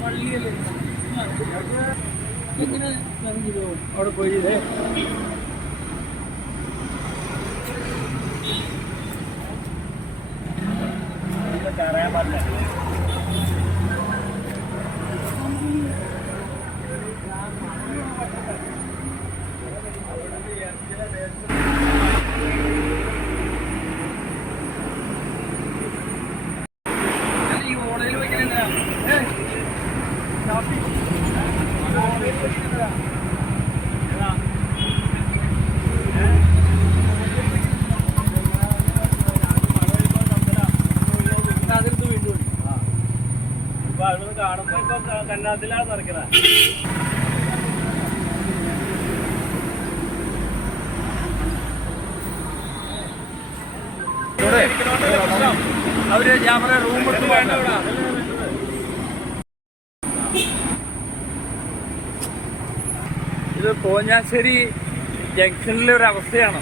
പള്ളിയല്ലേ എങ്ങനെ നനഞ്ഞു പോകും അവിടെ പോയി ഇപ്പൊ അവിടുന്ന് കാണുമ്പോ അവർ റൂം എടുത്ത് വേണ്ട ഇത് കോഞ്ഞാശ്ശേരി ജംഗ്ഷനിലെ ഒരു അവസ്ഥയാണ്.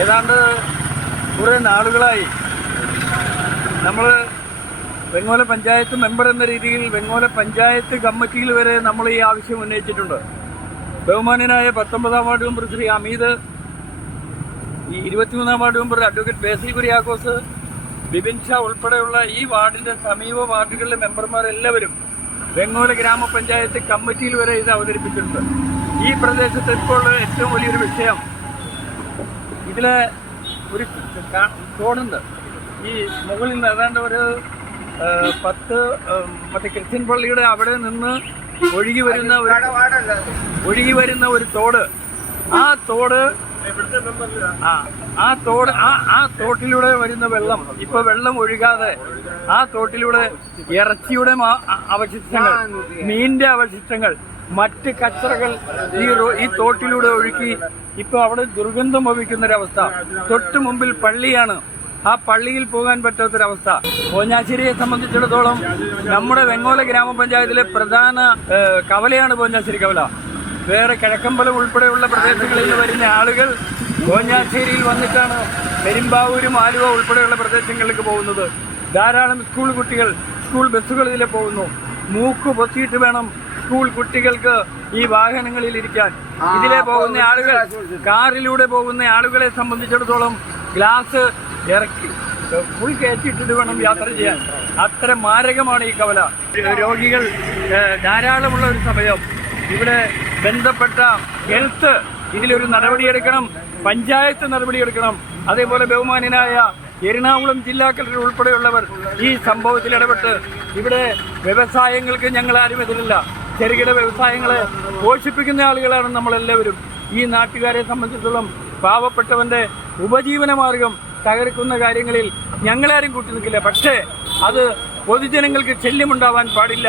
ഏതാണ്ട് കുറേ നാളുകളായി നമ്മൾ വെങ്ങോല പഞ്ചായത്ത് മെമ്പർ എന്ന രീതിയിൽ വെങ്ങോല പഞ്ചായത്ത് കമ്മിറ്റിയിൽ വരെ നമ്മൾ ഈ ആവശ്യം ഉന്നയിച്ചിട്ടുണ്ട്. ബഹുമാനനായ പത്തൊമ്പതാം വാർഡ് മെമ്പർ ശ്രീ അമീദ് ഈ ഇരുപത്തിമൂന്നാം ward member advocate Basil Kuriakose Bibin Shah ഉൾപ്പെടെയുള്ള ഈ വാർഡിന്റെ സമീപ വാർഡുകളിലെ മെമ്പർമാരെല്ലാവരും വെങ്ങോല ഗ്രാമപഞ്ചായത്ത് കമ്മിറ്റിയിൽ വരെ ഇത് അവതരിപ്പിച്ചിട്ടുണ്ട്. ഈ പ്രദേശത്ത് ഇപ്പോൾ ഏറ്റവും വലിയൊരു വിഷയം ഇതിലെ ഒരു തോന്നുന്നുണ്ട് ഈ മുകളിൽ ഏതാണ്ട് ഒരു പത്ത് മറ്റേ ക്രിസ്ത്യൻ പള്ളിയുടെ അവിടെ നിന്ന് ഒഴുകി വരുന്ന ഒരു ഒഴുകി വരുന്ന ഒരു തോട്. ആ തോട് ആ ആ തോട് ആ ആ തോട്ടിലൂടെ വരുന്ന വെള്ളം. ഇപ്പൊ വെള്ളം ഒഴുകാതെ ആ തോട്ടിലൂടെ ഇറച്ചിയുടെ അവശിഷ്ടങ്ങൾ മീനിന്റെ അവശിഷ്ടങ്ങൾ മറ്റ് കച്ചറകൾ ഈ ഈ തോട്ടിലൂടെ ഒഴുക്കി. ഇപ്പൊ അവിടെ ദുർഗന്ധം ഭവിക്കുന്നൊരവസ്ഥ. തൊട്ടു മുമ്പിൽ പള്ളിയാണ്. ആ പള്ളിയിൽ പോകാൻ പറ്റാത്തൊരവസ്ഥ. പോഞ്ഞാശ്ശേരിയെ സംബന്ധിച്ചിടത്തോളം നമ്മുടെ വെങ്ങോല ഗ്രാമപഞ്ചായത്തിലെ പ്രധാന കവലയാണ് പോഞ്ഞാശ്ശേരി കവല. വേറെ കിഴക്കമ്പലം ഉൾപ്പെടെയുള്ള പ്രദേശങ്ങളിൽ നിന്ന് വരുന്ന ആളുകൾ കോഞ്ഞാശ്ശേരിയിൽ വന്നിട്ടാണ് പെരുമ്പാവൂരും ആലുവ ഉൾപ്പെടെയുള്ള പ്രദേശങ്ങളിലേക്ക് പോകുന്നത്. ധാരാളം സ്കൂൾ കുട്ടികൾ സ്കൂൾ ബസ്സുകളിൽ പോകുന്നു. മൂക്ക് പൊത്തിയിട്ട് വേണം സ്കൂൾ കുട്ടികൾക്ക് ഈ വാഹനങ്ങളിൽ ഇരിക്കാൻ. ഇതിലെ പോകുന്ന ആളുകൾ കാറിലൂടെ പോകുന്ന ആളുകളെ സംബന്ധിച്ചിടത്തോളം ഗ്ലാസ് ഇറക്കി. ഫുൾ കയറ്റിയിട്ടിട്ട് വേണം യാത്ര ചെയ്യാൻ. അത്ര മാരകമാണ് ഈ കവല. രോഗികൾ ധാരാളമുള്ള ഒരു സമയം ഇവിടെ ബന്ധപ്പെട്ട ഹെൽത്ത് ഇതിലൊരു നടപടിയെടുക്കണം പഞ്ചായത്ത് നടപടിയെടുക്കണം. അതേപോലെ ബഹുമാനനായ എറണാകുളം ജില്ലാ കളക്ടർ ഉൾപ്പെടെയുള്ളവർ ഈ സംഭവത്തിൽ ഇടപെട്ട് ഇവിടെ വ്യവസായങ്ങൾക്ക് ഞങ്ങൾ ആരും എതിരില്ല. ചെറുകിട വ്യവസായങ്ങളെ പോഷിപ്പിക്കുന്ന ആളുകളാണ് നമ്മളെല്ലാവരും. ഈ നാട്ടുകാരെ സംബന്ധിച്ചിടത്തോളം പാവപ്പെട്ടവന്റെ ഉപജീവന മാർഗം തകർക്കുന്ന കാര്യങ്ങളിൽ ഞങ്ങളാരും കൂട്ടി നിൽക്കില്ല. പക്ഷേ അത് പൊതുജനങ്ങൾക്ക് ശല്യമുണ്ടാവാൻ പാടില്ല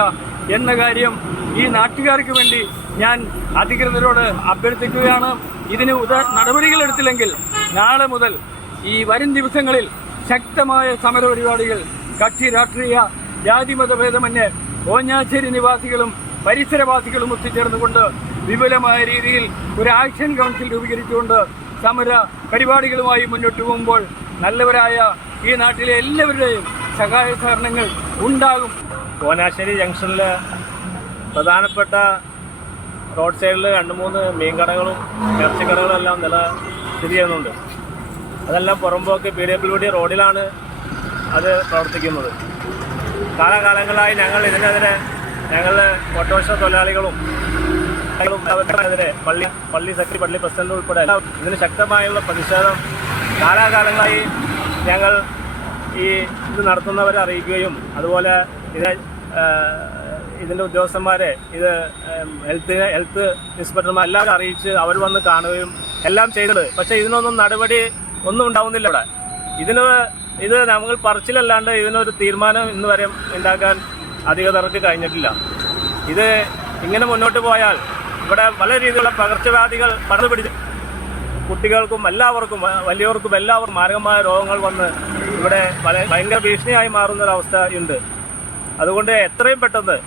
എന്ന കാര്യം ഈ നാട്ടുകാർക്ക് വേണ്ടി ഞാൻ അധികൃതരോട് അഭ്യർത്ഥിക്കുകയാണ്. ഇതിന് ഉദ നടപടികൾ എടുത്തില്ലെങ്കിൽ നാളെ മുതൽ ഈ വരും ദിവസങ്ങളിൽ ശക്തമായ സമര പരിപാടികൾ കക്ഷി രാഷ്ട്രീയ ജാതി മതഭേദമന്യേ ഓഞ്ഞാശ്ശേരി നിവാസികളും പരിസരവാസികളും ഒത്തുചേർന്നുകൊണ്ട് വിപുലമായ രീതിയിൽ ഒരു ആക്ഷൻ കൗൺസിൽ രൂപീകരിച്ചുകൊണ്ട് സമര പരിപാടികളുമായി മുന്നോട്ട് പോകുമ്പോൾ നല്ലവരായ ഈ നാട്ടിലെ എല്ലാവരുടെയും സഹായ സഹകരണങ്ങൾ ഉണ്ടാകും. കോനാശ്ശേരി ജംഗ്ഷനിൽ പ്രധാനപ്പെട്ട റോഡ് സൈഡിൽ രണ്ട് മൂന്ന് മീൻ കടകളും ഇറച്ചിക്കടകളും എല്ലാം നില സ്ഥിതി ചെയ്യുന്നുണ്ട്. അതെല്ലാം പുറമ്പോക്ക് പി ഡബ്ല്യു ഡി റോഡിലാണ് അത് പ്രവർത്തിക്കുന്നത്. കാലകാലങ്ങളായി ഞങ്ങൾ ഇതിനെതിരെ ഞങ്ങൾ ഓട്ടോറിക്ഷ തൊഴിലാളികളും അവർക്കെതിരെ പള്ളി പള്ളി സെക്രട്ടറി പള്ളി പ്രസിഡന്റ് ഉൾപ്പെടെ ഇതിന് ശക്തമായുള്ള പ്രതിഷേധം കാലാകാലങ്ങളായി ഞങ്ങൾ ഈ ഇത് നടത്തുന്നവരെ അറിയിക്കുകയും അതുപോലെ ഇത് ഇതിന്റെ ഉദ്യോഗസ്ഥന്മാരെ ഇത് ഹെൽത്ത് ഹെൽത്ത് ഇൻസ്പെക്ടർമാർ എല്ലാവരും അറിയിച്ച് അവർ വന്ന് കാണുകയും എല്ലാം ചെയ്തത് പക്ഷേ ഇതിനൊന്നും നടപടി ഒന്നും ഉണ്ടാവുന്നില്ല ഇവിടെ. ഇതിന് ഇത് നമ്മൾ പറച്ചിലല്ലാണ്ട് ഇതിനൊരു തീരുമാനം ഇന്ന് വരെ ഉണ്ടാക്കാൻ അധികൃതർക്ക് കഴിഞ്ഞിട്ടില്ല. ഇത് ഇങ്ങനെ മുന്നോട്ട് പോയാൽ ഇവിടെ പല രീതിയിലുള്ള പകർച്ചവ്യാധികൾ പടർന്നു പിടിച്ച് കുട്ടികൾക്കും എല്ലാവർക്കും വലിയവർക്കും എല്ലാവർക്കും മാരകമായ രോഗങ്ങൾ വന്ന് ഇവിടെ ഭയങ്കര ഭീഷണിയായി മാറുന്ന ഒരു അവസ്ഥയുണ്ട് അതുകൊണ്ട് എത്രയും പെട്ടെന്ന്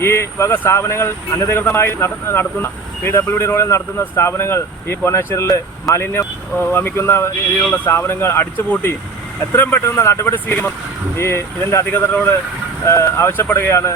ഈ വക സ്ഥാപനങ്ങൾ അനധികൃതമായി നട- നടത്തുന്ന പി ഡബ്ല്യു ഡി റോഡിൽ നടത്തുന്ന സ്ഥാപനങ്ങൾ ഈ പൊന്നാശ്ശേരിൽ മാലിന്യം വമിക്കുന്ന രീതിയിലുള്ള സ്ഥാപനങ്ങൾ അടിച്ചുപൂട്ടി എത്രയും പെട്ടെന്ന് നടപടി സ്വീകരിക്കണം. ഈ ഇതിന്റെ അധികൃതരോട് ആവശ്യപ്പെടുകയാണ്.